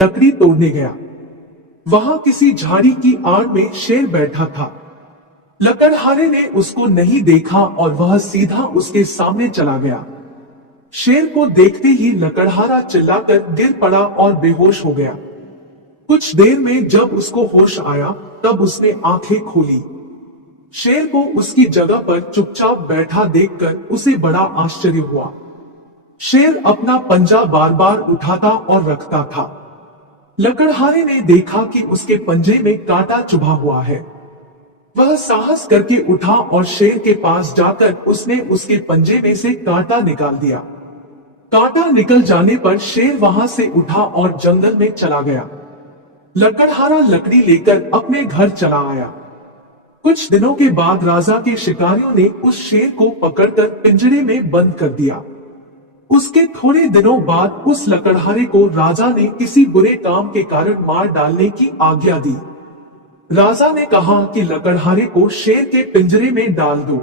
लकड़ी तोड़ने गया। वहां किसी झाड़ी की आड़ में शेर बैठा था। लकड़हारे ने उसको नहीं देखा और वह सीधा उसके सामने चला गया। शेर को देखते ही लकड़हारा चिल्लाकर गिर पड़ा और बेहोश हो गया। कुछ देर में जब उसको होश आया तब उसने आंखें खोली। शेर को उसकी जगह पर चुपचाप बैठा देखकर उसे बड़ा आश्चर्य हुआ। शेर अपना पंजा बार बार उठाता और रखता था। लकड़हारे ने देखा कि उसके पंजे में कांटा चुभा हुआ है। वह साहस करके उठा और शेर के पास जाकर उसने उसके पंजे में से कांटा निकाल दिया। कांटा निकल जाने पर शेर वहां से उठा और जंगल में चला गया। लकड़हारा लकड़ी लेकर अपने घर चला आया। कुछ दिनों के बाद राजा के शिकारियों ने उस शेर को पकड़कर पिंजरे में बंद कर दिया। उसके थोड़े दिनों बाद उस लकड़हारे को राजा ने किसी बुरे काम के कारण मार डालने की आज्ञा दी। राजा ने कहा कि लकड़हारे को शेर के पिंजरे में डाल दो।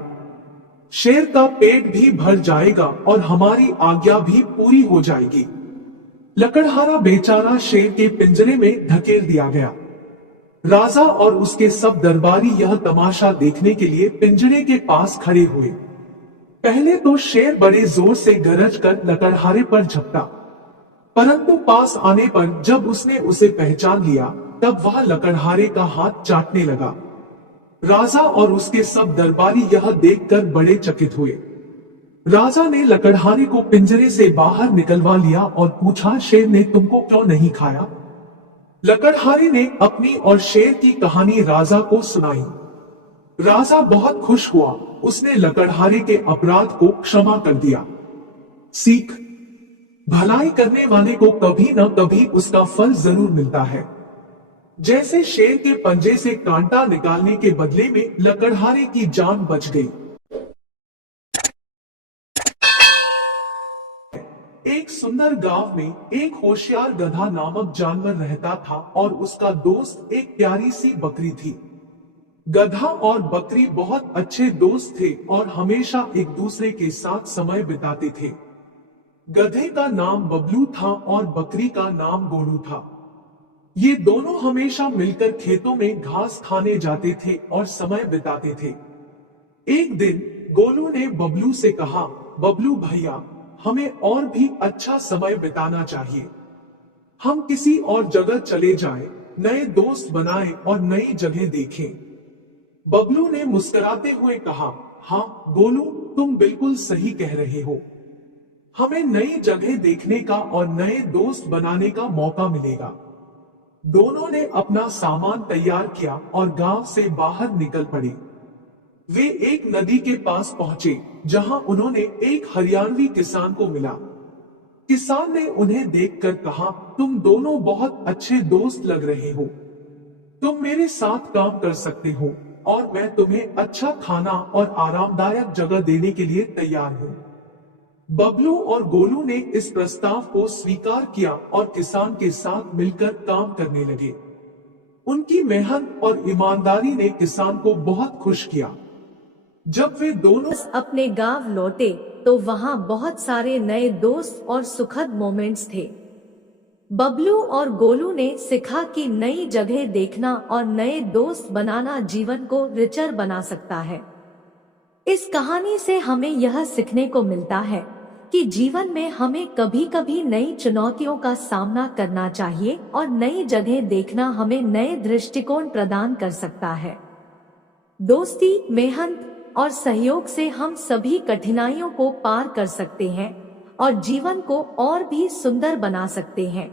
शेर का पेट भी भर जाएगा और हमारी आज्ञा भी पूरी हो जाएगी। लकड़हारा बेचारा शेर के पिंजरे में धकेल दिया गया। राजा और उसके सब दरबारी यह तमाशा देखने के लिए पिंजरे के पास खड़े हुए। पहले तो शेर बड़े जोर से गरज कर लकड़हारे पर झपटा, परंतु पास आने पर जब उसने उसे पहचान लिया तब वह लकड़हारे का हाथ चाटने लगा। राजा और उसके सब दरबारी यह देखकर बड़े चकित हुए। राजा ने लकड़हारे को पिंजरे से बाहर निकलवा लिया और पूछा, शेर ने तुमको क्यों नहीं खाया? लकड़हारे ने अपनी और शेर की कहानी राजा को सुनाई। राजा बहुत खुश हुआ। उसने लकड़हारे के अपराध को क्षमा कर दिया। सीख: भलाई करने वाले को कभी न कभी उसका फल जरूर मिलता है। जैसे शेर के पंजे से कांटा निकालने के बदले में लकड़हारे की जान बच गई। एक सुंदर गांव में एक होशियार गधा नामक जानवर रहता था और उसका दोस्त एक प्यारी सी बकरी थी। गधा और बकरी बहुत अच्छे दोस्त थे और हमेशा एक दूसरे के साथ समय बिताते थे। गधे का नाम बबलू था और बकरी का नाम गोलू था। ये दोनों हमेशा मिलकर खेतों में घास खाने जाते थे और समय बिताते थे। एक दिन गोलू ने बबलू से कहा, बबलू भैया, हमें और भी अच्छा समय बिताना चाहिए। हम किसी और जगह चले जाएं, नए दोस्त बनाएं और नई जगह देखें। बबलू ने मुस्कुराते हुए कहा, हाँ गोलू, तुम बिल्कुल सही कह रहे हो। हमें नई जगह देखने का और नए दोस्त बनाने का मौका मिलेगा। दोनों ने अपना सामान तैयार किया और गांव से बाहर निकल पड़े। वे एक नदी के पास पहुंचे, जहां उन्होंने एक हरियाणवी किसान को मिला। किसान ने उन्हें देखकर कहा, तुम दोनों बहुत अच्छे दोस्त लग रहे हो। तुम मेरे साथ काम कर सकते हो और मैं तुम्हें अच्छा खाना और आरामदायक जगह देने के लिए तैयार हूँ। बबलू और गोलू ने इस प्रस्ताव को स्वीकार किया और किसान के साथ मिलकर काम करने लगे। उनकी मेहनत और ईमानदारी ने किसान को बहुत खुश किया। जब वे दोनों अपने गांव लौटे तो वहां बहुत सारे नए दोस्त और सुखद मोमेंट्स थे। बबलू और गोलू ने सीखा कि नई जगह देखना और नए दोस्त बनाना जीवन को रिचर बना सकता है। इस कहानी से हमें यह सीखने को मिलता है कि जीवन में हमें कभी कभी नई चुनौतियों का सामना करना चाहिए और नई जगह देखना हमें नए दृष्टिकोण प्रदान कर सकता है। दोस्ती, मेहनत और सहयोग से हम सभी कठिनाइयों को पार कर सकते हैं और जीवन को और भी सुंदर बना सकते हैं।